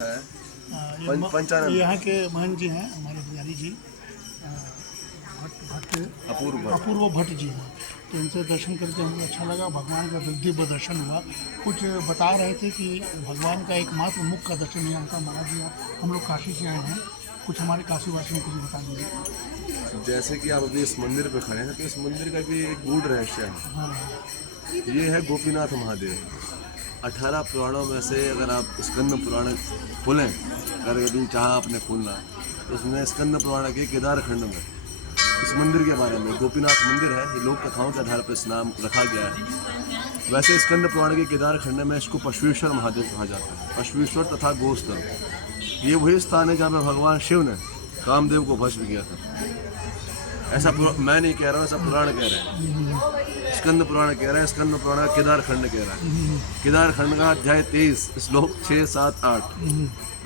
यहाँ के महंत जी हैं हमारे पुजारी जी अपूर्व भट्ट जी हैं। तो इनसे दर्शन करके हमें अच्छा लगा। भगवान का दिव्य दर्शन हुआ। कुछ बता रहे थे कि भगवान का एकमात्र मुख का दर्शन यहाँ का महाराज जी। हम लोग काशी से आए हैं, कुछ हमारे काशी वासियों को भी बता दीजिए। जैसे कि आप अभी इस मंदिर पे खड़े हैं तो इस मंदिर का भी एक गूढ़ रहस्य है। हाँ, ये है गोपीनाथ महादेव। 18 पुराणों में से अगर आप स्कंद पुराण खोलें, अगर यदि चाहा आपने खोलना, तो उसमें स्कंद पुराण के केदार खंड में इस मंदिर के बारे में, गोपीनाथ मंदिर है, ये लोक कथाओं के आधार पर इस नाम रखा गया है। वैसे स्कंद पुराण के केदार खंड में इसको पशुवेश्वर महादेव कहा जाता है। पशुवेश्वर तथा गोस्थल, ये वही स्थान है जहाँ पे भगवान शिव ने कामदेव को भस्म किया था। ऐसा मैं नहीं कह रहा हूँ, ऐसा पुराण कह रहे हैं, स्कंद पुराण कह रहा है। स्कंद पुराण केदार खंड कह रहा है। केदार खंड का अध्याय 23 श्लोक 6, 7, 8।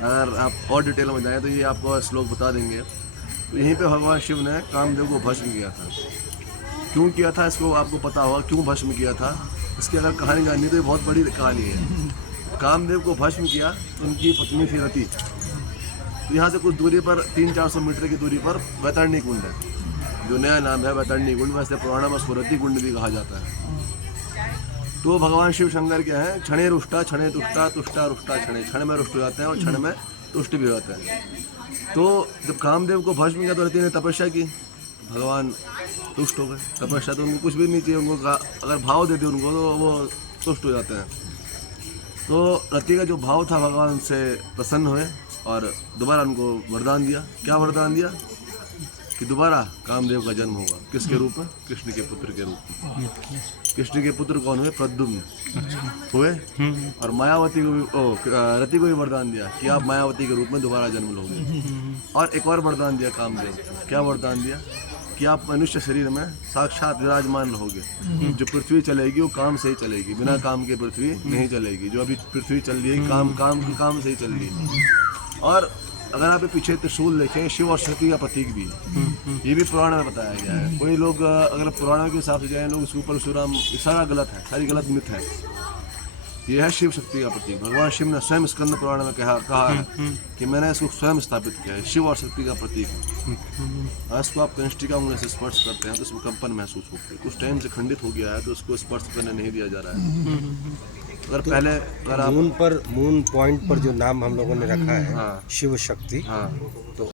अगर आप और डिटेल में जाएं तो ये आपको श्लोक बता देंगे। तो यहीं पे भगवान शिव ने कामदेव को भस्म किया था। क्यों किया था इसको आपको पता होगा, क्यों भस्म किया था। इसकी अगर कहानी जाननी तो ये बहुत बड़ी कहानी है। कामदेव को भस्म किया तो उनकी पत्नी थी रति। तो यहाँ से कुछ दूरी पर 300-400 मीटर की दूरी पर वैतरणी कुंड है, जो नया नाम है वैतरणी कुंड। वैसे पुराना में उसको रति कुंड भी कहा जाता है। तो भगवान शिव शंकर क्या है, क्षणे रुष्टा क्षणे तुष्टा तुष्टा रुष्टा क्षणे, क्षण में रुष्ट हो जाते हैं और क्षण में तुष्ट भी होते हैं। तो जब कामदेव को भस्म किया तो रति ने तपस्या की, भगवान तुष्ट हो गए। तपस्या तो उनको कुछ भी नहीं चाहिए, उनको अगर भाव दे दिए उनको तो वो तुष्ट हो जाते हैं। तो रति का जो भाव था भगवान से प्रसन्न हुए और दोबारा उनको वरदान दिया। क्या वरदान दिया कि दोबारा कामदेव का जन्म होगा। किसके रूप में? कृष्ण के पुत्र के रूप में। कृष्ण के पुत्र कौन हुए? प्रद्युम्न हुए। और मायावती को भी रति को भी वरदान दिया कि आप मायावती के रूप में दोबारा जन्म लोगे। और एक और वरदान दिया कामदेव। क्या वरदान दिया? कि आप मनुष्य शरीर में साक्षात विराजमान रहोगे। जो पृथ्वी चलेगी वो काम से ही चलेगी, बिना काम के पृथ्वी नहीं चलेगी। जो अभी पृथ्वी चल रही है काम से ही चल रही है। और अगर आप पीछे त्रिशूल देखें, शिव और शक्ति का प्रतीक भी है। ये भी पुराण में बताया गया है। कोई लोग अगर पुराणों के हिसाब से जाए, लोग इसके ऊपर सुराम, सारा गलत है, सारी गलत मिथ है। ये है शिव शक्ति का प्रतीक। भगवान शिव ने स्वयं स्कंद पुराण में कहा है कि मैंने इसको स्वयं स्थापित किया है। शिव और शक्ति का प्रतीक है। इसको आप कनिष्ठिका उंगली से स्पर्श करते हैं तो इसमें कंपन महसूस होती है। कुछ टाइम से खंडित हो गया है तो उसको स्पर्श करने नहीं दिया जा रहा है। अगर पहले अगर आप मून पॉइंट पर जो नाम हम लोगों ने रखा है, हाँ, शिव शक्ति, हाँ, तो